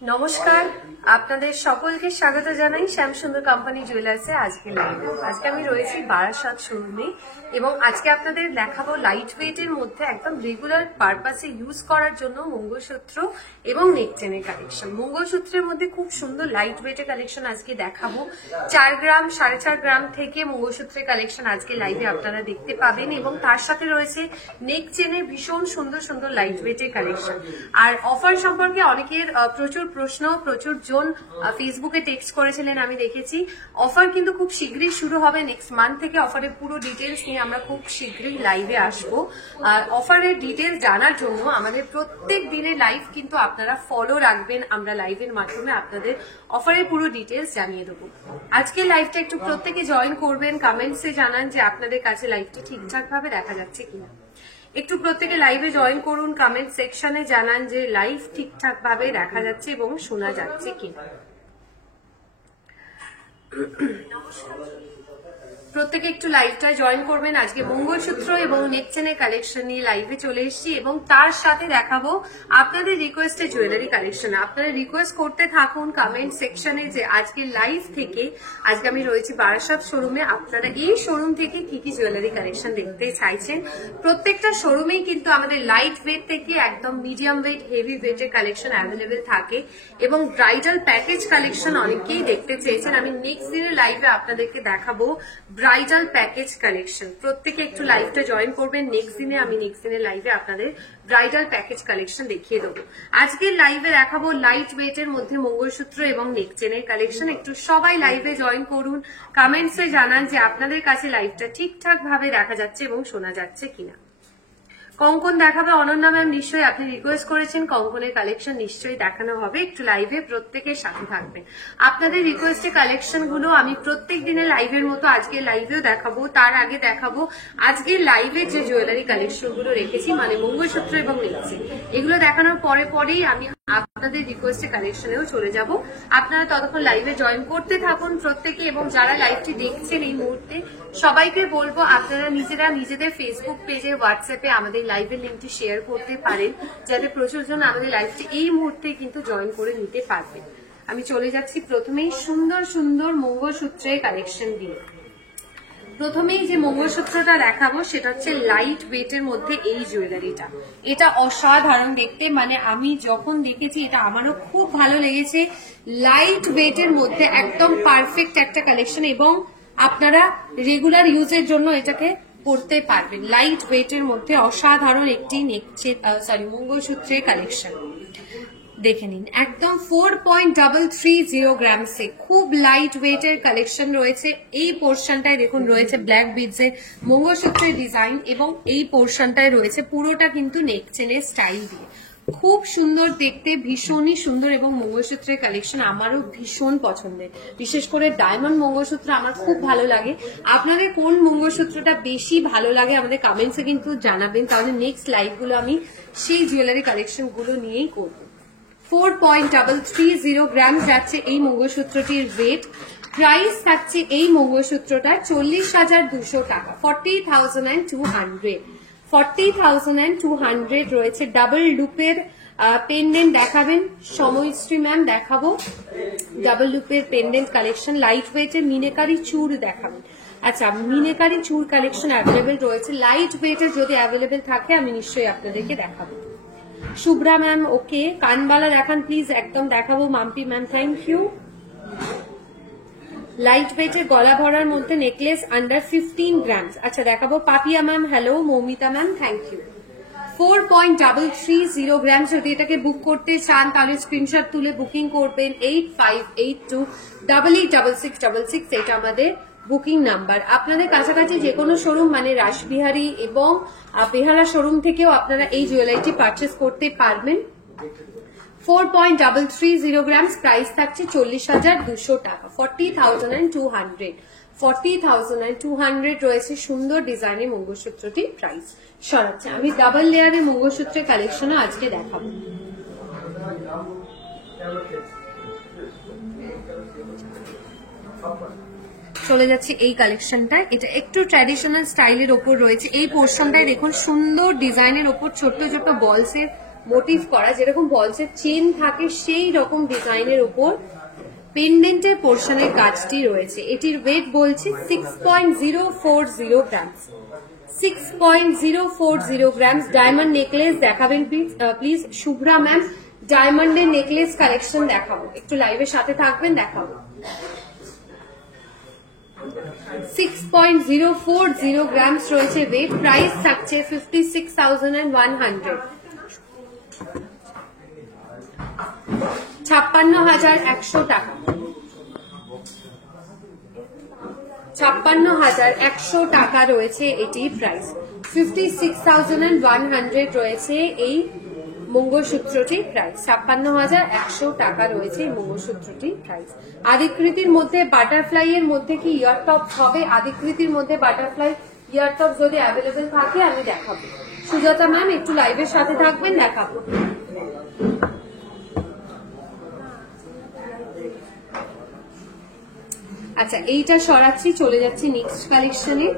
নমস্কার, আপনাদের সকলকে স্বাগত জানাই শ্যামসুন্দর কোম্পানি জুয়েলার্সে আজকে লাইভে। আজকে আমি রয়েছি বারাসাত শোরুমে এবং আজকে আপনাদের দেখাবো লাইট ওয়েটের মধ্যে একদম রেগুলার পারপাসে ইউজ করার জন্য মঙ্গলসূত্র এবং নেকচেনের কালেকশন। মঙ্গলসূত্রের মধ্যে খুব সুন্দর লাইট ওয়েটের কালেকশন আজকে দেখাবো। 4 গ্রাম 4.5 গ্রাম থেকে মঙ্গলসূত্রের কালেকশন আজকে লাইভে আপনারা দেখতে পাবেন এবং তার সাথে রয়েছে নেকচেনের ভীষণ সুন্দর সুন্দর লাইট ওয়েটের কালেকশন। আর অফার সম্পর্কে অনেকের প্রচুর প্রশ্ন, প্রচুর জন ফেসবুকে টেক্সট করেছিলেন, আমি দেখেছি। অফার কিন্তু খুব শীঘ্রই শুরু হবে, নেক্সট মান্থ থেকে অফারের পুরো ডিটেলস নিয়ে আমরা খুব শীঘ্রই লাইভে আসবো। আর অফারের ডিটেলস জানার জন্য আমাদের প্রত্যেক দিনের লাইভ কিন্তু আপনারা ফলো রাখবেন, আমরা লাইভের মাধ্যমে আপনাদের অফারের পুরো ডিটেলস জানিয়ে দেবো। আজকে লাইভটা একটু প্রত্যেকে জয়েন করবেন, কমেন্টসে জানান যে আপনাদের কাছে লাইভটি ঠিকঠাক ভাবে দেখা যাচ্ছে কিনা। একটু প্রত্যেকে লাইভে জয়েন করুন, কমেন্ট সেকশনে জানান যে লাইভ ঠিকঠাক ভাবে দেখা যাচ্ছে এবং শোনা যাচ্ছে কিনা। প্রত্যেকে একটু লাইভটা জয়েন করবেন। আজকে মঙ্গলসূত্র এবং নেকচেনের কালেকশন নিয়ে লাইভে চলে এসেছি এবং তার সাথে দেখাবো আপনাদের রিকোয়েস্টে জুয়েলারি কালেকশন। আপনারা রিকোয়েস্ট করতে থাকুন কমেন্ট সেকশনে যে আজকে লাইভ থেকে, আজকে আমি রয়েছি বারাসাত শোরুমে, আপনারা এই শোরুম থেকে কি কি জুয়েলারি কালেকশন দেখতে চাইছেন। প্রত্যেকটা শোরুমেই কিন্তু আমাদের লাইট ওয়েট থেকে একদম মিডিয়াম ওয়েট, হেভি ওয়েটের কালেকশন অ্যাভেলেবেল থাকে এবং ব্রাইডাল প্যাকেজ কালেকশন অনেকেই দেখতে চেয়েছেন। আমি নেক্সট দিনের লাইভে আপনাদেরকে দেখাবো ব্রাইডাল প্যাকেজ কালেকশন। প্রত্যেকে একটু লাইভটা জয়েন করবেন। নেক্সট দিনের লাইভে আপনাদের ব্রাইডাল প্যাকেজ কালেকশন দেখিয়ে দেবো। আজকের লাইভে দেখাবো লাইট ওয়েটের মধ্যে মঙ্গলসূত্র এবং নেকচেনের কালেকশন। একটু সবাই লাইভে জয়েন করুন, কমেন্টসে জানান যে আপনাদের কাছে লাইভটা ঠিকঠাক ভাবে দেখা যাচ্ছে এবং শোনা যাচ্ছে কিনা। কঙ্কন দেখাবে অনন্যা ম্যাম, নিশ্চয়ই আপনি রিকোয়েস্ট করেছেন, কঙ্কনের কালেকশন নিশ্চয়ই দেখানো হবে। একটু লাইভে প্রত্যেকের সাথে থাকবেন। আপনাদের রিকোয়েস্টে কালেকশন গুলো আমি প্রত্যেক দিনের লাইভের মতো আজকে লাইভেও দেখাবো। তার আগে দেখাবো আজকে লাইভে যে জুয়েলারি কালেকশন গুলো রেখেছি, মানে মঙ্গলসূত্র এবং নেকচেন, এগুলো দেখানোর পরেই আমি আপনাদের রিকোয়েস্টে কালেকশনেও চলে যাব। আপনারা ততক্ষণ লাইভে জয়েন করতে থাকুন প্রত্যেকে, এবং যারা লাইভটি দেখছেন এই মুহূর্তে সবাইকে বলবো আপনারা নিজেদের ফেসবুক পেজে, হোয়াটসঅ্যাপে আমাদের লাইভের লিঙ্কটি শেয়ার করতে পারেন, যাতে প্রচুর জন আমাদের লাইভটি এই মুহূর্তে কিন্তু জয়েন করে নিতে পারবেন। আমি চলে যাচ্ছি প্রথমেই সুন্দর সুন্দর মঙ্গলসূত্রের কালেকশন দিয়ে। প্রথমেই যে মঙ্গলসূত্রটা দেখাবো সেটা হচ্ছে লাইট ওয়েটের মধ্যে এই জুয়েলারিটা। এটা অসাধারণ দেখতে, মানে আমি যখন দেখেছি এটা আমারও খুব ভালো লেগেছে। লাইট ওয়েটের মধ্যে একদম পারফেক্ট একটা কালেকশন এবং আপনারা রেগুলার ইউজের জন্য এটাকে পড়তে পারবেন। লাইট ওয়েটের মধ্যে অসাধারণ একটি মঙ্গলসূত্রের কালেকশন দেখে নিন। একদম 4.330 গ্রামসে খুব লাইট ওয়েটের কালেকশন রয়েছে। এই পোর্শনটায় দেখুন রয়েছে ব্ল্যাক বিডসের মঙ্গলসূত্রের ডিজাইন এবং এই পোর্শনটায় রয়েছে পুরোটা কিন্তু নেকচেনের স্টাইল দিয়ে। খুব সুন্দর দেখতে, ভীষণই সুন্দর এবং মঙ্গলসূত্রের কালেকশন আমারও ভীষণ পছন্দের। বিশেষ করে ডায়মন্ড মঙ্গলসূত্র আমার খুব ভালো লাগে। আপনাদের কোন মঙ্গলসূত্রটা বেশি ভালো লাগে আমাদের কমেন্টসে কিন্তু জানাবেন, তাহলে নেক্সট লাইভগুলো আমি সেই জুয়েলারি কালেকশন গুলো নিয়েই করব। 4.330 গ্রাম যাচ্ছে এই মঙ্গলসূত্রটির ওয়েট। প্রাইস থাকছে এই মঙ্গলসূত্রটা 40,200 টাকা, 40,200। 40,200 রয়েছে। ডাবল লুপের পেন্ডেন্ট দেখাবেন সময়শ্রী ম্যাম, দেখাবো ডাবল লুপের পেন্ডেন্ট কালেকশন। লাইট ওয়েটের মিনেকারি চূড় দেখাবেন। আচ্ছা, মিনেকারি চূড় কালেকশন অ্যাভেলেবেল রয়েছে। লাইট ওয়েটের যদি অ্যাভেলেবেল থাকে আমি নিশ্চয়ই আপনাদেরকে দেখাবো। শুভ্রা ম্যাম ওকে, কানবালা দেখান প্লিজ, একদম দেখাবো। Mampi ma'am thank you. Light ওয়েটের গলা ভরার মধ্যে নেকলেস আন্ডার 15 গ্রামস, আচ্ছা দেখাবো। Papiya ma'am hello, Moumita ma'am thank you. 4.330 gram. যদি এটাকে বুক করতে চান তাহলে স্ক্রিনশট তুলে বুকিং করবেন। 8582886666, এটা আমাদের বুকিং নাম্বার। আপনাদের কাছাকাছি যে কোনো শোরুম, মানে রাসবিহারী এবং বেহালা শোরুম থেকেও আপনারা এই জুয়েলারিটি পারচেস করতে পারবেন। 4.330 গ্রামস, প্রাইস থাকছে 40,200 টাকা, 40,200। 40,200 রয়েছে সুন্দর ডিজাইনের মঙ্গলসূত্রটি প্রাইস। সরাচ্ছে আমি ডাবল লেয়ারের মঙ্গলসূত্রের কালেকশনও আজকে দেখাবো। চলে যাচ্ছে এই কালেকশনটায়। এটা একটু ট্র্যাডিশনাল স্টাইলের ওপর রয়েছে। এই পোর্শনটায় দেখুন সুন্দর ডিজাইনের ওপর ছোট্ট ছোট্ট বলসের মোটিভ করা, যেরকম বলছে চেন থাকে সেই রকম ডিজাইনের উপর পেন্ডেন্টের পোর্শনের কাজটি রয়েছে। এটির ওয়েট বলছে 6.040 গ্রামস। 6.040 গ্রামস। ডায়মন্ড নেকলেস দেখাবেন প্লিজ শুভ্রা ম্যাম। ডায়মন্ডের নেকলেস কালেকশন দেখাবো, একটু লাইভের সাথে থাকবেন, দেখাবো। 6.040 গ্রামস রয়েছে ওয়েট। প্রাইস থাকছে 56,100। 56,100 টাকা। 56,100 টাকা রয়েছে এটি প্রাইস। 56,100 রয়েছে এই মঙ্গলসূত্রটির প্রাইস। 56,100 টাকা রয়েছে এই মঙ্গলসূত্রটির প্রাইস। আদিকৃতির মধ্যে বাটারফ্লাই এর মধ্যে কি ইয়ারটপ হবে? আদিকৃতির মধ্যে বাটারফ্লাই ইয়ারটপ যদি অ্যাভেলেবেল থাকে আমি দেখাবো। সুজাতা ম্যাম একটু লাইভের সাথে থাকবেন, দেখাবো। আচ্ছা এইটা সরাচ্ছি, চলে যাচ্ছি নেক্সট কালেকশনে।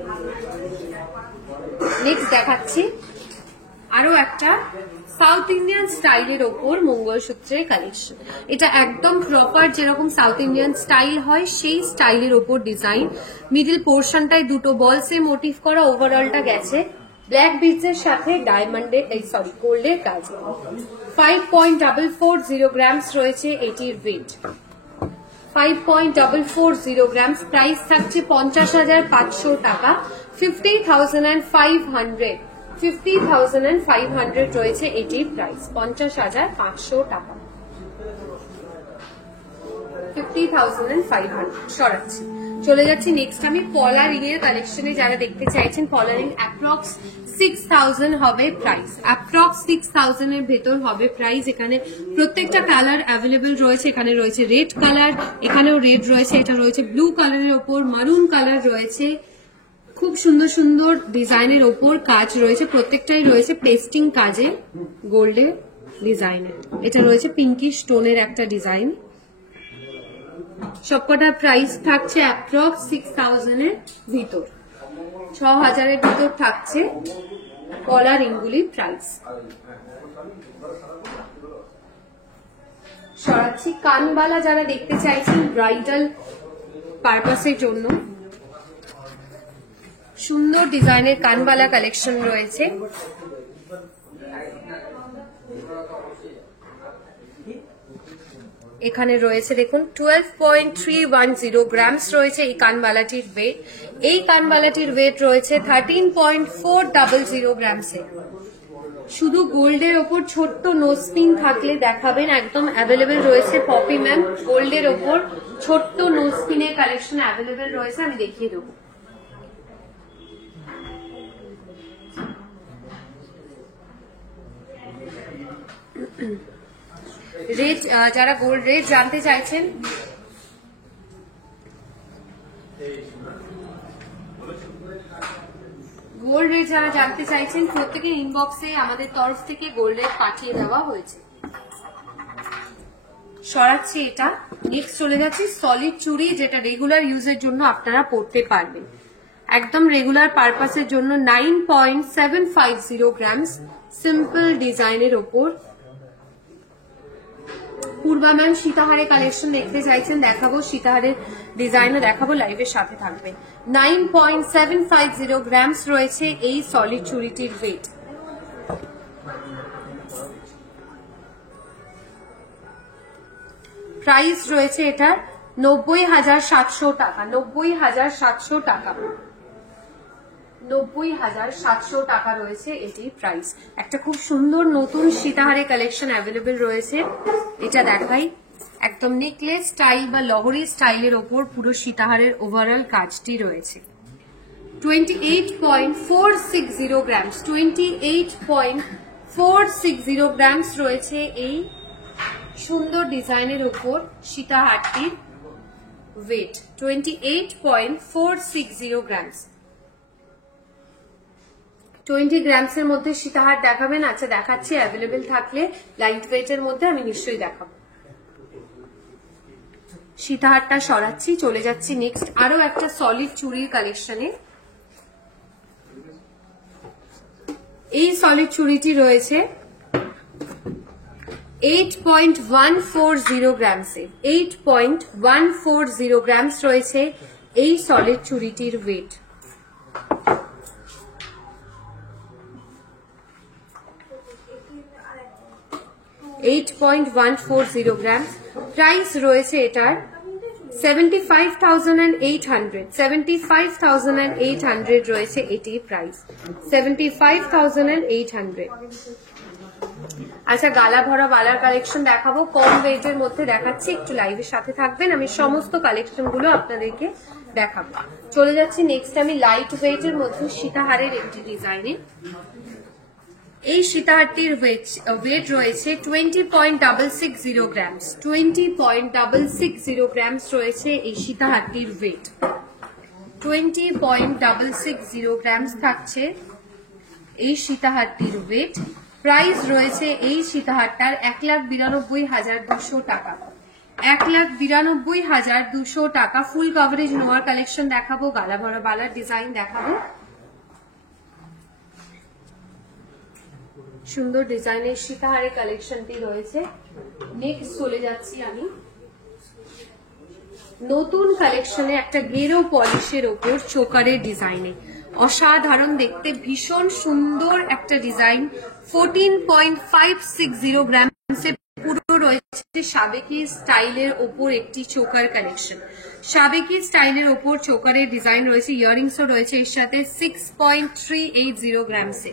নেক্সট দেখাচ্ছি আরো একটা সাউথ ইন্ডিয়ান স্টাইলের ওপর মঙ্গলসূত্রের কালেকশন। এটা একদম প্রপার যেরকম সাউথ ইন্ডিয়ান স্টাইল হয় সেই স্টাইলের ওপর ডিজাইন। মিডল পোর্শনটায় দুটো বলসে মোটিভ করা, ওভারঅলটা গেছে ব্ল্যাক বিটস এর সাথে ডায়মন্ডের গোল্ডের কাজ। 5.440 গ্রামস রয়েছে এটির ওয়েট। 5.440 গ্রামস। প্রাইস থাকছে 50,500 টাকা। 50,500। 50,500 রয়েছে এটির প্রাইস। 50,500 টাকা। 50,500 সরাচ্ছি, চলে যাচ্ছি নেক্সট। আমি পলা রিং এর কালেকশনে যারা দেখতে চাইছেন, পলা রিং অ্যাপ্রক্স 6,000 হবে প্রাইস। অ্যাপ্রক্স 6,000 এর ভেতর হবে প্রাইস। এখানে প্রত্যেকটা কালার অ্যাভেলেবেল রয়েছে। এখানে রয়েছে রেড কালার, এখানেও রেড রয়েছে, এটা রয়েছে ব্লু কালারের ওপর, মারুন কালার রয়েছে। খুব সুন্দর সুন্দর ডিজাইনের ওপর কাজ রয়েছে, প্রত্যেকটাই রয়েছে পেস্টিং কাজে গোল্ডের ডিজাইনের। এটা রয়েছে পিঙ্কি স্টোনের একটা ডিজাইন। সবকটার প্রাইস থাকছে অ্যাপ্রক্স 6,000 এর ভিতর, 6,000 এর ভিতর থাকছে পলা রিংগুলির প্রাইস। সরাচ্ছি কানবালা যারা দেখতে চাইছেন ব্রাইডাল পারপাসের জন্য, সুন্দর ডিজাইনের কানবালা কালেকশন রয়েছে। এখানে রয়েছে দেখুন 12.310 গ্রামস রয়েছে এই কানবালাটির ওয়েট। এই কানবালাটির ওয়েট রয়েছে 13.400 গ্রামসে। শুধু গোল্ডের ওপর ছোট্ট নোজপিন থাকলে দেখাবেন, একদম অ্যাভেলেবেল রয়েছে। পপি ম্যাম গোল্ডের ওপর ছোট্ট নোজপিনের কালেকশন অ্যাভেলেবেল রয়েছে, আমি দেখিয়ে দেবো। রেট যারা গোল্ড রেট জানতে চাইছেন, গোল্ড রেট যারা জানতে চাইছেন প্রত্যেকের ইনবক্সে আমাদের তরফ থেকে গোল্ড রেট পাঠিয়ে দেওয়া হয়েছে। সরাচ্ছি এটা। নেক্সট চলে যাচ্ছি সলিড চুড়ি, যেটা রেগুলার ইউজের জন্য আপনারা পড়তে পারবেন, একদম রেগুলার পারপাসের জন্য। 9.750 গ্রামস সিম্পল ডিজাইনের ওপর। পূর্বা ম্যাম সীতাহারের কালেকশন দেখতে চাইছেন, দেখাবো। সীতাহারের ডিজাইনও দেখাবো, লাইভের সাথে থাকবেন। 9.750 গ্রামস রয়েছে এই সলিড চুড়িটির ওয়েট। প্রাইস রয়েছে এটার 90,700 টাকা। 90,700 টাকা। 90,700 টাকা রয়েছে এটির প্রাইস। একটা খুব সুন্দর নতুন সীতাহারের কালেকশন অ্যাভেলেবেল রয়েছে, এটা দেখাই। একদম নেকলেস স্টাইল বা লহরি স্টাইলের ওপর পুরো সীতাহারের ওভারঅল কাজটি রয়েছে। 28.460 গ্রামস। 28.460 গ্রামস রয়েছে এই সুন্দর ডিজাইনের ওপর সীতাহারটির ওয়েট। 28.460 গ্রামস। 20 গ্রামস এর মধ্যে সীতাহার দেখাবেন? আচ্ছা দেখাচ্ছি, অ্যাভেলেবেল থাকলে লাইট ওয়েট এর মধ্যে আমি নিশ্চয়ই দেখাবো। সীতাহারটা সরাচ্ছি, চলে যাচ্ছি নেক্সট আরো একটা সলিড চুড়ির কালেকশনে। এই সলিড চুড়িটি রয়েছে 8.140 গ্রামসে 8.140 গ্রামস রয়েছে এই সলিড চুড়িটির ওয়েট। $8.140 গ্রাম। প্রাইস রয়েছে এটার 75,800 রয়েছে এটির প্রাইস 75,800। আচ্ছা, গালা ভরা বালার কালেকশন দেখাবো, কম ওয়েটের মধ্যে দেখাচ্ছি, একটু লাইভের সাথে থাকবেন, আমি সমস্ত কালেকশন গুলো আপনাদেরকে দেখাবো। চলে যাচ্ছি নেক্সট আমি লাইট ওয়েটের মধ্যে সীতাহারের একটি ডিজাইনে। এই সীতাহারটির ওয়েট রয়েছে 20.660 গ্রামস। 20.660 গ্রামস রয়েছে এই সীতাহারটির ওয়েট। 20.660 গ্রামস থাকছে এই সীতাহারটির ওয়েট। প্রাইস রয়েছে এই সীতাহারটার 1,92,200 টাকা। 1,92,200 টাকা। ফুল কভারেজ নোয়ার কালেকশন দেখাবো, গালা ভরা বালার ডিজাইন দেখাবো, সুন্দর ডিজাইনের সীতাহারের কালেকশনটি রয়েছে। নেক্সট চলে যাচ্ছি আমি নতুন কালেকশনে একটা গেরো পলিশের ওপর চোকারের ডিজাইনে। অসাধারণ দেখতে, ভীষণ সুন্দর একটা ডিজাইন। 14.560 গ্রামসে পুরো রয়েছে সাবেকি স্টাইলের ওপর একটি চোকার কালেকশন। সাবেকি স্টাইলের ওপর চোকারের ডিজাইন রয়েছে, ইয়াররিংসও রয়েছে এর সাথে। 6.380 গ্রামসে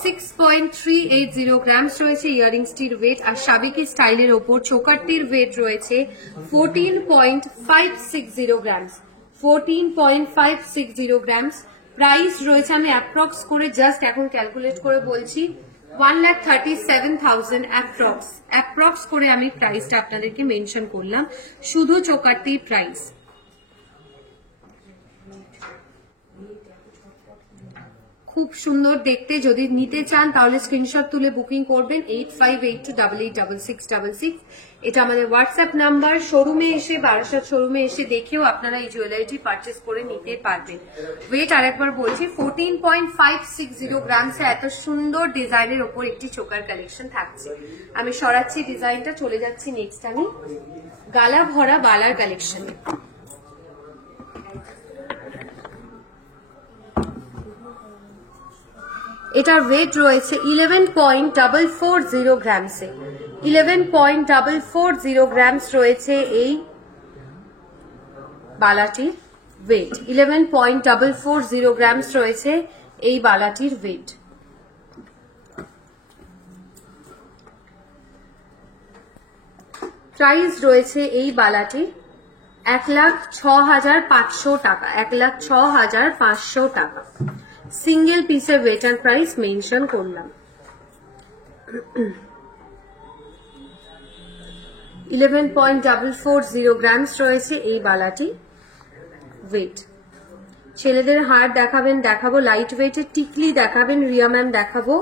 6.380 গ্রামস রয়েছে ইয়াররিংসটির ওয়েট। আর সাবেকি স্টাইলের ওপর চোকারটির ওয়েট রয়েছে 14.560 গ্রামস। 14.560 গ্রামস। প্রাইস রয়েছে, আমি অ্যাপ্রক্স করে জাস্ট এখন ক্যালকুলেট করে বলছি, 1,37,000 অ্যাপ্রক্স করে আমি প্রাইসটা আপনাদেরকে মেনশন করলাম, শুধু চোকারটির প্রাইস। খুব সুন্দর দেখতে, যদি নিতে চান তাহলে স্ক্রিনশট তুলে বুকিং করবেন 8582886666। এটা আমাদের হোয়াটসঅ্যাপ নাম্বার। শোরুমে এসে, বারাসাত শোরুমে এসে দেখেও আপনারা এই জুয়েলারিটি পারচেস করে নিতে পারবেন। ওয়েট আরেকবার বলছি 14.560 গ্রামসে এত সুন্দর ডিজাইনের ওপর একটি চোকার কালেকশন থাকছে। আমি সরাচ্ছি ডিজাইনটা, চলে যাচ্ছি নেক্সট আমি গালা ভরা বালার কালেকশনে। এটার ওয়েট রয়েছে 11.440 গ্রামসে। 11.440 গ্রামস রয়েছে এই বালাটির ওয়েট। 11.440 গ্রামস রয়েছে এই বালাটির ওয়েট। প্রাইস রয়েছে এই বালাটির 1,06,500 টাকা। 1,06,500 টাকা। সিঙ্গেল পিসের ওয়েট এন্ড প্রাইস মেনশন করলাম। 11.440 গ্রামস রয়েছে এই বালাটি ওয়েট। ছেলেদের হার দেখাবেন, দেখাবো লাইট ওয়েটের টিকলি দেখাবেন, রিয়া ম্যাম দেখাবো।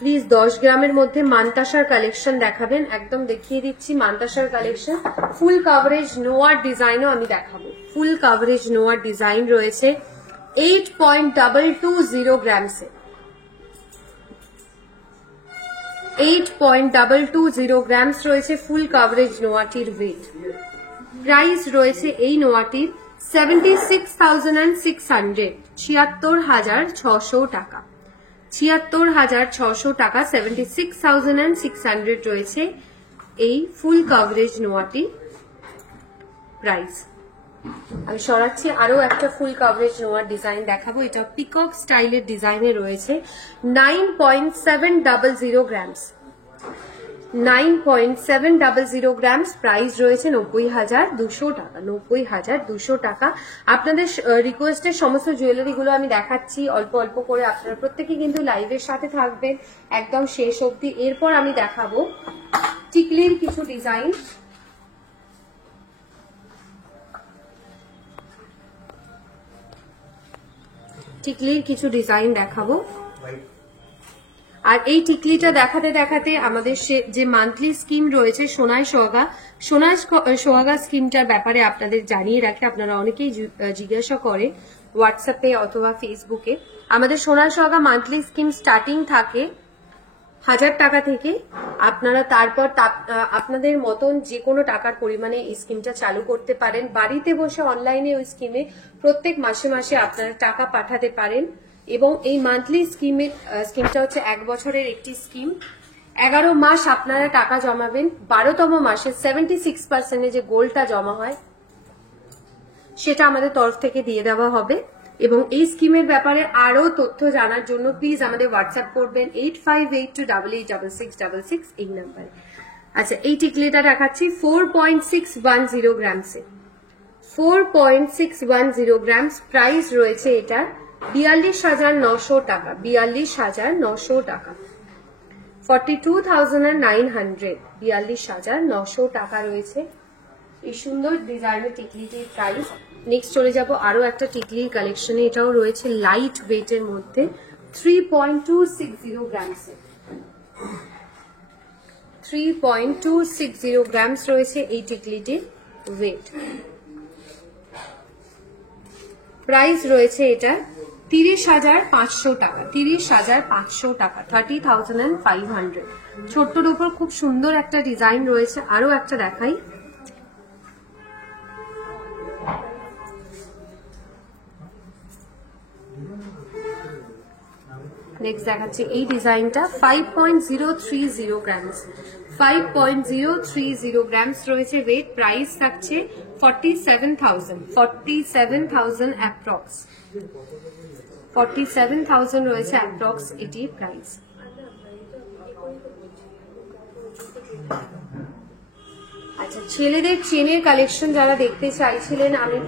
প্লিজ 10 গ্রামের মধ্যে মান্তাসার কালেকশন দেখাবেন, একদম দেখিয়ে দিচ্ছি মান্তাসার কালেকশন। ফুল কাভারেজ নোয়ার ডিজাইনও আমি দেখাবো। ফুল কাভারেজ নোয়ার ডিজাইন রয়েছে 8.220 গ্রামসে। 8.220 গ্রামস রয়েছে ফুল কাভারেজ নোয়াটির ওয়েট। প্রাইস রয়েছে এই নোয়াটির 76,600, 76,600 টাকা। 76,600 টাকা, 76,600 রয়েছে এই ফুল কাভারেজ নোয়াটি প্রাইস। আমি সরাচ্ছি আরো একটা ফুল কাভারেজ নোয়ার ডিজাইন দেখাবো। এটা পিকক স্টাইলের ডিজাইনে রয়েছে 9.700 গ্রামস। 9.700 গ্রামস। প্রাইস রয়েছে 90,200 টাকা। 90,200 টাকা। আপনাদের রিকোয়েস্টের সমস্ত জুয়েলারি গুলো আমি দেখাচ্ছি অল্প অল্প করে, আপনারা প্রত্যেকে কিন্তু লাইভের সাথে থাকবেন একদম শেষ অবধি। এরপর আমি দেখাবো টিকলির কিছু ডিজাইন। টিকলির কিছু ডিজাইন দেখাবো। আর এই টিকলিটা দেখাতে দেখাতে আমাদের যে মান্থলি স্কিম রয়েছে সোনায় সোহাগা স্কিমটার ব্যাপারে আপনাদের জানিয়ে রাখি। আপনারা অনেকেই জিজ্ঞাসা করে হোয়াটসঅ্যাপে অথবা ফেসবুকে। আমাদের সোনায় সোহাগা মান্থলি স্কিম স্টার্টিং থাকে 1000 টাকা থেকে আপনারা তারপর আপনাদের মতন যে কোনো টাকার পরিমাণে এই স্কিমটা চালু করতে পারেন। বাড়িতে বসে অনলাইনে ওই স্কিমে প্রত্যেক মাসে মাসে আপনারা টাকা পাঠাতে পারেন এবং এই মান্থলি স্কিমটা হচ্ছে 1 বছরের একটি স্কিম। 11 মাস আপনারা টাকা জমাবেন, 12তম মাসে 76% যে গোল্ডটা জমা হয় সেটা আমাদের তরফ থেকে দিয়ে দেওয়া হবে। এবং এই স্কিমের ব্যাপারে আরো তথ্য জানার জন্য প্লিজ আমাদের হোয়াটসঅ্যাপ করবেন 8582886666 এই নাম্বারে। আচ্ছা, এই টিকলিটা দেখাচ্ছি 4.610 গ্রামসে, 4.610 গ্রামস প্রাইস রয়েছে এটা 42,900 টাকা, 42,900 টাকা, 42,900, 42,900 টাকা রয়েছে এই সুন্দর ডিজাইনের টিকলিটির প্রাইস। নেক্সট চলে যাব আরো একটা টিকলির কালেকশনে, এটাও রয়েছে লাইট ওয়েটের মধ্যে 3.260 গ্রামসে, 3.260 গ্রামস রয়েছে এই টিকলিটির ওয়েট। প্রাইস রয়েছে এটা 30,500 টাকা, 30,500 টাকা, 30,500। ছোট্টর উপর খুব সুন্দর একটা ডিজাইন রয়েছে। আরো একটা দেখাই, নেক্সট দেখাচ্ছি এই ডিজাইনটা 5.030 গ্রামস, 5.030 গ্রামস রয়েছে ওয়েট। প্রাইস থাকছে 47,000, 47,000 অ্যাপ্রক্স, 47,000 রয়েছে অ্যাপ্রক্স এটির প্রাইস। আচ্ছা, ছেলেদের চেনের কালেকশন যারা দেখতে চাইছিলেন আমি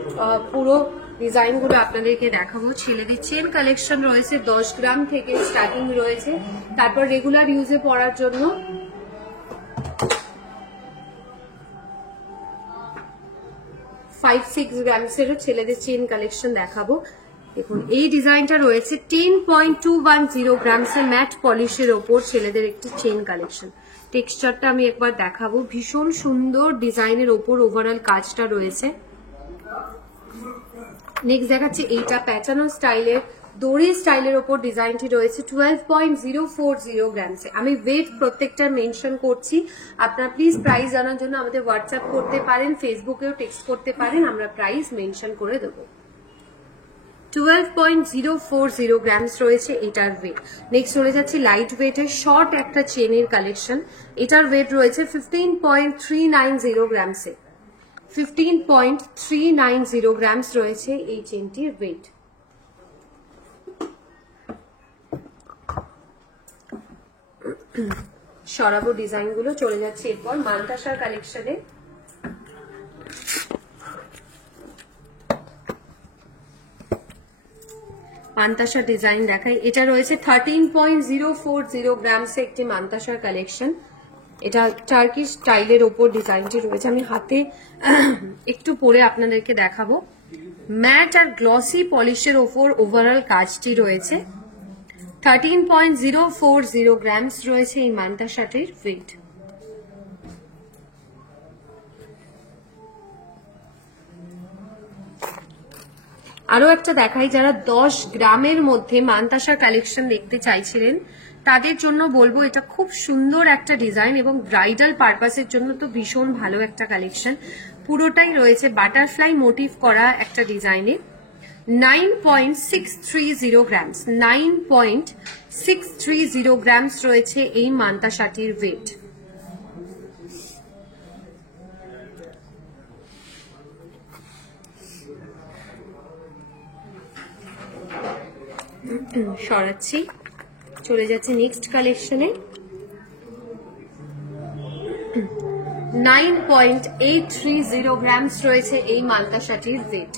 পুরো ডিজাইনগুলো আপনাদেরকে দেখাবো। ছেলেদের চেন কালেকশন রয়েছে 10 গ্রাম থেকে স্টার্টিং রয়েছে, তারপর রেগুলার ইউজে পড়ার জন্য 5-6 গ্রামসেরও ছেলেদের চেন কালেকশন দেখাবো। দেখুন এই ডিজাইনটা রয়েছে 10.210 গ্রামসের ম্যাট পলিশের ওপর ছেলেদের একটি চেন কালেকশন। টেক্সচারটা আমি একবার দেখাবো, ভীষণ সুন্দর ডিজাইনের ওপর ওভারঅল কাজটা রয়েছে। নেক্সট দেখাচ্ছি এইটা প্যাটার্ন স্টাইলের দড়ি স্টাইলের ওপর ডিজাইনটি রয়েছে 12.040 গ্রামসে। আমি ওয়েট প্রত্যেকটা মেনশন করছি, আপনারা প্লিজ প্রাইস জানার জন্য আমাদের হোয়াটসঅ্যাপ করতে পারেন, ফেসবুকেও টেক্সট করতে পারেন, আমরা প্রাইস মেনশন করে দেবো। 12.040 গ্রামস রয়েছে এটার ওয়েট। নেক্সট চলে যাচ্ছে লাইট ওয়েটের শর্ট একটা চেনের কালেকশন, এটার ওয়েট রয়েছে 15.390 গ্রামসে, 15.390 গ্রামস রয়েছে এই চেনটির ওয়েট। সরাবো ডিজাইনগুলো, চলে যাচ্ছে এরপর মান্তাসার কালেকশনে। মান্তাসার ডিজাইন দেখাই, এটা রয়েছে 13.040 গ্রামসে একটি মান্তাসার কালেকশন। এটা টার্কিশ স্টাইলের ওপর ডিজাইনটি রয়েছে, আমি হাতে একটু পরে আপনাদেরকে দেখাবো। ম্যাট আর গ্লসি পলিশের ওপর ওভারঅল কাজটি রয়েছে। 13.040 গ্রামস রয়েছে এই মান্তাসাটির ওয়েট। আরো একটা দেখাই, যারা 10 গ্রামের মধ্যে মান্তাসার কালেকশন দেখতে চাইছিলেন তাদের জন্য বলবো এটা খুব সুন্দর একটা ডিজাইন এবং ব্রাইডাল পারপাসের জন্য তো ভীষণ ভালো একটা কালেকশন। পুরোটাই রয়েছে বাটারফ্লাই মোটিভ করা একটা ডিজাইনে। 9.630 গ্রামস, 9.630 গ্রামস রয়েছে এই মান্তাসাটির ওয়েট। সরাচ্ছি, চলে যাচ্ছে নেক্সট কালেকশনে। 9.830 গ্রামস রয়েছে এই মান্তাসাটির ওয়েট,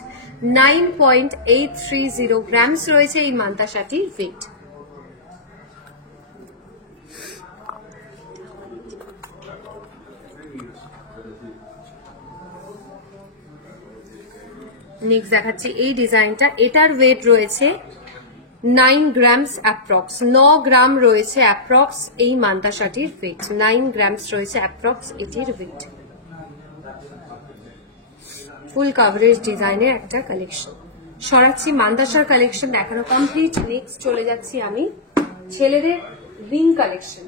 9.830 গ্রামস রয়েছে এই মান্তাসাটির ওয়েট। নেক্সট দেখাচ্ছি এই ডিজাইনটা, এটার ওয়েট রয়েছে 9 গ্রামস অ্যাপ্রক্স, 9 গ্রাম রয়েছে অ্যাপ্রক্স এই মান্তাসাটির ওয়েট, 9 গ্রামস রয়েছে অ্যাপ্রক্স এটির ওয়েট। ফুল কভারেজ ডিজাইনের একটা কালেকশন। সরাচ্ছি, মান্তাসার কালেকশন দেখানো কমপ্লিট। নেক্সট চলে যাচ্ছি আমি ছেলেদের রিং কালেকশন,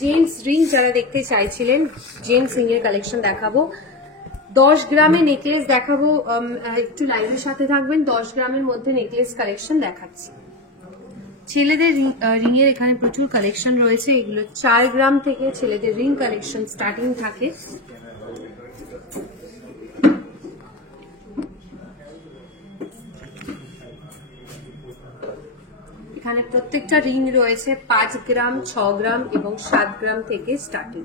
জেন্টস রিং যারা দেখতে চাইছিলেন, জেন্টস রিং এর কালেকশন দেখাবো। 10 গ্রামে নেকলেস দেখাবো, একটু লাইভের সাথে থাকবেন। 10 গ্রামের মধ্যে নেকলেস কালেকশন দেখাচ্ছি। ছেলেদের রিং এর এখানে প্রচুর কালেকশন রয়েছে, এগুলো 4 গ্রাম থেকে ছেলেদের রিং কালেকশন স্টার্টিং থাকে। এখানে প্রত্যেকটা রিং রয়েছে 5 গ্রাম, 6 গ্রাম এবং 7 গ্রাম থেকে স্টার্টিং।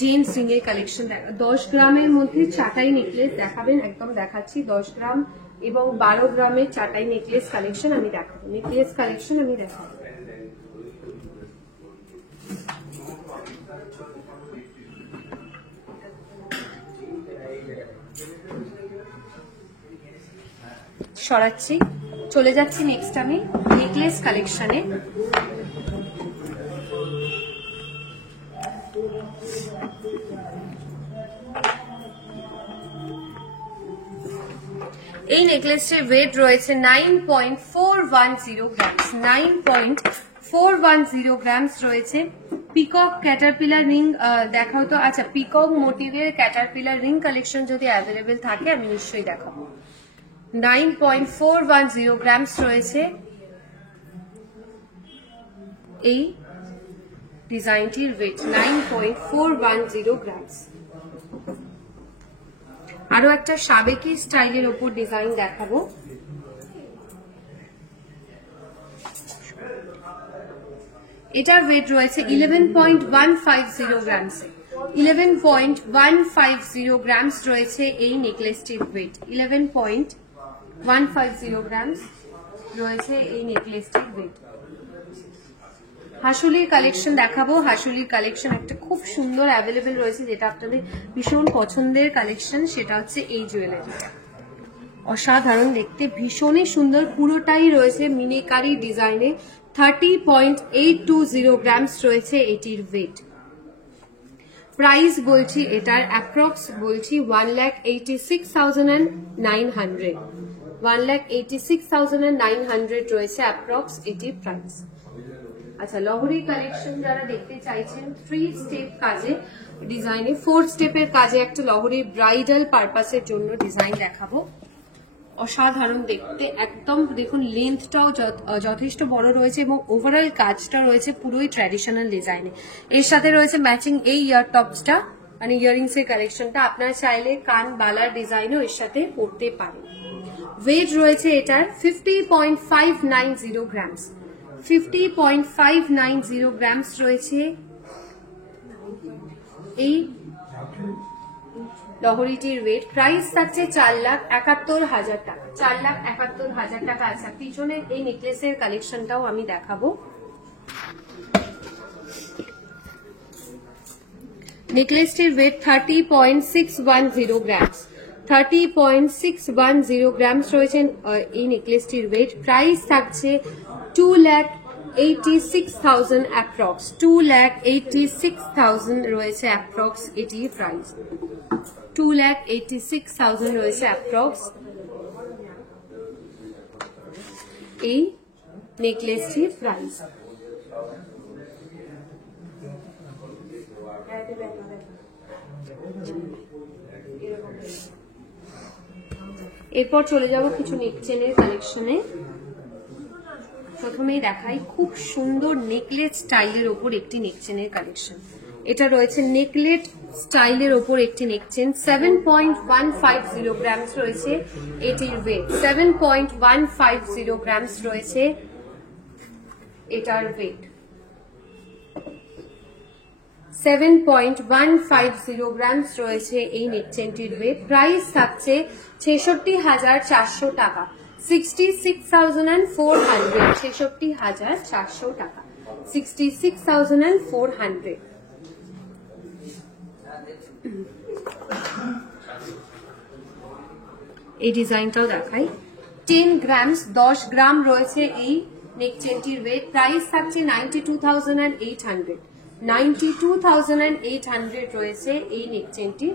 জেন্টস রিং এর কালেকশন দেখা, 10 গ্রামের মধ্যে চাটাই নেকলেস দেখাবেন, একদম দেখাচ্ছি। 10 গ্রাম এবং 12 গ্রামের চাটাই নেকলেস কালেকশন আমি দেখাবো, নেকলেস কালেকশন আমি দেখাবো। সরাচ্ছি, চলে যাচ্ছি নেক্সট আমি নেকলেস কালেকশনে। এই নেকলেসটির ওয়েট রয়েছে 9.410 গ্রামস, 9.410 গ্রামস রয়েছে। পিকক ক্যাটারপিলার রিং দেখাও তো। আচ্ছা, পিকক মোটিভের ক্যাটারপিলার রিং কালেকশন যদি অ্যাভেলেবেল থাকে আমি নিশ্চয়ই দেখাবো। 9.410 গ্রামস রয়েছে এই ডিজাইনটির ওয়েট, 9.410 গ্রামস। আরো একটা সাবেকি স্টাইলের উপর ডিজাইন দেখাবো। এটার ওয়েট রয়েছে 11.150 গ্রামস, 11.150 গ্রামস রয়েছে এই নেকলেসটির ওয়েট, 11.150 গ্রামস রয়েছে এই নেকলেসটির ওয়েট। হাসুলির কালেকশন দেখাবো। হাসুলির কালেকশন একটা খুব সুন্দর অ্যাভেলেবেল রয়েছে, যেটা আপনাদের ভীষণ পছন্দের কালেকশন, সেটা হচ্ছে এই জুয়েলারিটা। অসাধারণ দেখতে, ভীষণই সুন্দর, পুরোটাই রয়েছে মিনিকারি ডিজাইনে। 30.820 গ্রামস রয়েছে এটির ওয়েট। প্রাইস বলছি এটার অ্যাপ্রক্স বলছি 1,86,900, 1,86,900 রয়েছে অ্যাপ্রক্স এটির প্রাইস। আচ্ছা, লহরি কালেকশন যারা দেখতে চাইছেন, 3 স্টেপ কাজে ডিজাইনে, 4 স্টেপের কাজে একটা লহরি ব্রাইডাল পারপাসের জন্য ডিজাইন দেখাবো। অসাধারণ দেখতে, একদম দেখুন লেন্থটাও যথেষ্ট বড় রয়েছে এবং ওভারঅল কাজটা রয়েছে পুরোই ট্র্যাডিশনাল ডিজাইনে। এর সাথে রয়েছে ম্যাচিং এই ইয়ার টপসটা, মানে ইয়ারিংস এর কালেকশনটা। আপনারা চাইলে কান বালার ডিজাইনও এর সাথে পরতে পারেন। ওয়েট রয়েছে এটার 50.590 গ্রামস, 50.590 গ্রামস রয়েছে এই লহরিটির ওয়েট। প্রাইস থাকছে 4,71,000 টাকা, 4,71,000 টাকা। আচ্ছা, পিছনের এই নেকলেসের কালেকশনটাও আমি দেখাবো। নেকলেসটির ওয়েট 30.610 গ্রামস, 30.610 গ্রামস রয়েছে এই নেকলেসটির ওয়েট। প্রাইস থাকছে 2,86,000 অ্যাপ্রক্স, 2,86,000 রয়েছে অ্যাপ্রক্স এটি প্রাইস, 2,86,000 রয়েছে অ্যাপ্রক্স এই নেকলেসটির প্রাইস। এরপর চলে যাব কিছু নেক চেনের কালেকশনে। প্রথমেই দেখাই খুব সুন্দর নেকলেট স্টাইলের ওপর একটি নেক চেনের কালেকশন। এটা রয়েছে নেকলেট স্টাইলের ওপর একটি নেক চেন, 7.150 গ্রামস রয়েছে এটির ওয়েট, 7.150 গ্রামস রয়েছে এটার ওয়েট, 7.150 গ্রামস রয়েছে এই নেক চেনটির ওয়েট। প্রাইস থাকছে 66,400 টাকা, 66,400, 66,400 টাকা, 66,400। এই ডিজাইনটাও দেখাই। 10 গ্রামস, 10 গ্রাম রয়েছে এই নেক চেনটির ওয়েট। প্রাইস থাকছে 92,800, 92,800 রয়েছে এই নেক চেনটির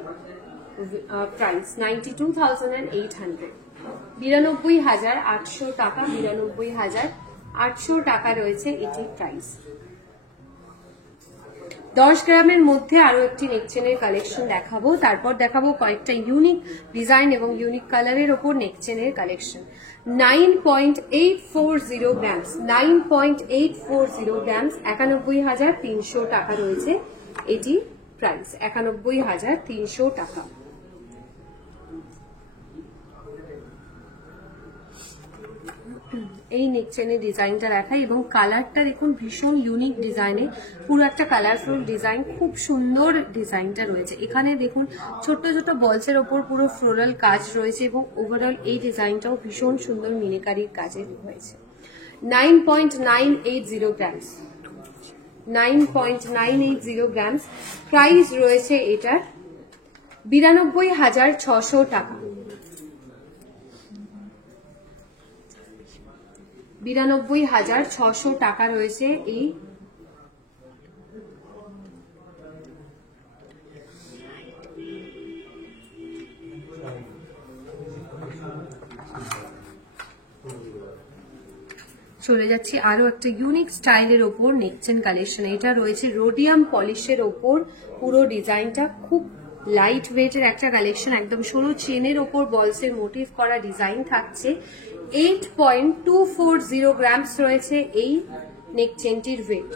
প্রাইস 92,800, 92,800 টাকা, 92,800 টাকা রয়েছে এটি প্রাইস। 10 গ্রামের মধ্যে আরো একটি নেকচেনের কালেকশন দেখাবো, তারপর দেখাবো কয়েকটা ইউনিক ডিজাইন এবং ইউনিক কালারের ওপর নেকচেনের কালেকশন। 9.840 গ্রামস, 9.840 গ্রামস, 91,300 টাকা রয়েছে এটি প্রাইস, 91,300 টাকা। এই নেকচেনের ডিজাইনটা দেখাই এবং কালারটা দেখুন ভীষণ ইউনিক ডিজাইনে, পুরো একটা কালারফুল ডিজাইন, খুব সুন্দর ডিজাইনটা রয়েছে। এখানে দেখুন ছোট ছোট বলসের ওপর পুরো ফ্লোরাল কাজ রয়েছে এবং ওভারঅল এই ডিজাইনটাও ভীষণ সুন্দর মিনিকারির কাজে হয়েছে। 9.980 গ্রামস, 9.980 গ্রামস, প্রাইস রয়েছে এটার 92,600 টাকা, 92,600 টাকা রয়েছে এই চলে যাচ্ছি আরো একটা ইউনিক স্টাইলের ওপর নেকচেন কালেকশন। এটা রয়েছে রোডিয়াম পলিশের ওপর, পুরো ডিজাইনটা খুব লাইট ওয়েটের একটা কালেকশন, একদম সরু চেনের ওপর বলসের মোটিভ করা ডিজাইন থাকছে। 8.240 গ্রামস রয়েছে এই নেকচেনটির ওয়েট।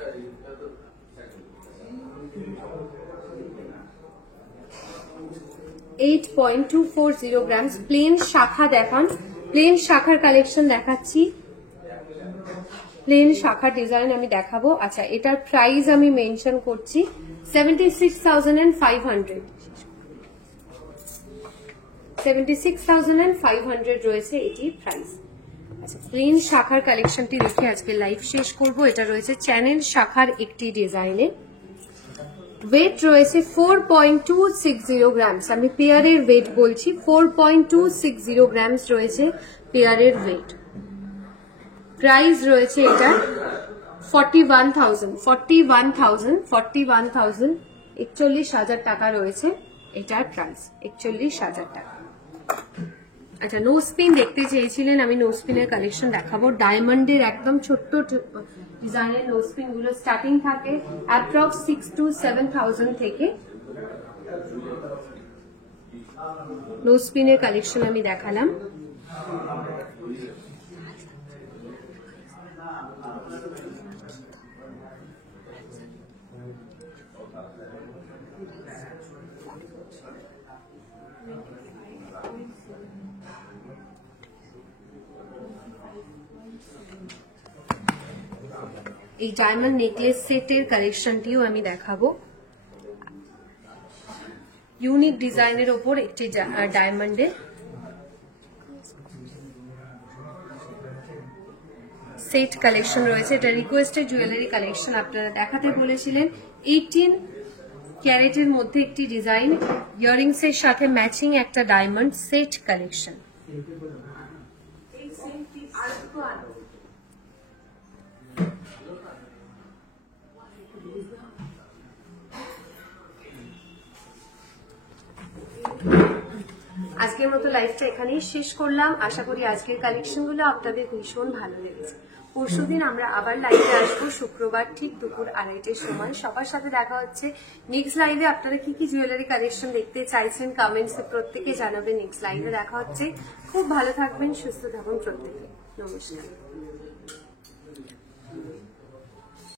$8.240 গ্রামস। প্লেন শাখা দেখান, প্লেন শাখার কালেকশন দেখাচ্ছি, প্লেন শাখা ডিজাইন আমি দেখাবো। আচ্ছা, এটার প্রাইস আমি মেনশন করছি 76,500, 76,500 রয়েছে এটির প্রাইস। আচ্ছা, প্লেন শাখার কালেকশনটি দেখে আজকে লাইভ শেষ করব। এটা রয়েছে চ্যানেল শাখার একটি ডিজাইনে, ওয়েট রয়েছে 4.260 গ্রামস। আমি পেয়ারের ওয়েট বলছি, 4.260 গ্রামস রয়েছে পেয়ারের ওয়েট। প্রাইস রয়েছে এটা 41,000, 41,000 টাকা রয়েছে এটার প্রাইস, 41,000 টাকা। আচ্ছা, নো স্পিন দেখতে চেয়েছিলেন, আমি নো স্পিনের কালেকশন দেখাবো। ডায়মন্ডের একদম ছোট্ট ডিজাইনের নো স্পিন গুলো স্টার্টিং থাকে অ্যাপ্রক্স 6,000 to 7,000 থেকে। নো স্পিনের কালেকশন আমি দেখালাম। এই ডায়মন্ড নেকলেস সেটের কালেকশনটিও আমি দেখাবো। ইউনিক ডিজাইনের ওপর একটি ডায়মন্ডের সেট কালেকশন রয়েছে। এটা রিকোয়েস্টেড জুয়েলারি কালেকশন, আপনারা দেখাতে বলেছিলেন। 18 ক্যারেটের মধ্যে একটি ডিজাইন, ইয়াররিংস এর সাথে ম্যাচিং একটা ডায়মন্ড সেট কালেকশন। আজকের মতো লাইভটা এখানেই শেষ করলাম। আশা করি আজকের কালেকশনগুলো আপনাদের ভীষণ ভালো লেগেছে। পরশুদিন আমরা আবার লাইভে আসবো, শুক্রবার ঠিক দুপুর 2:30টার সময়। সবার সাথে দেখা হচ্ছে নেক্সট লাইভে। আপনারা কি কি জুয়েলারি কালেকশন দেখতে চাইছেন কমেন্টসে প্রত্যেকে জানাবেন। নেক্সট লাইভে দেখা হচ্ছে। খুব ভালো থাকবেন, সুস্থ থাকুন প্রত্যেকে। নমস্কার।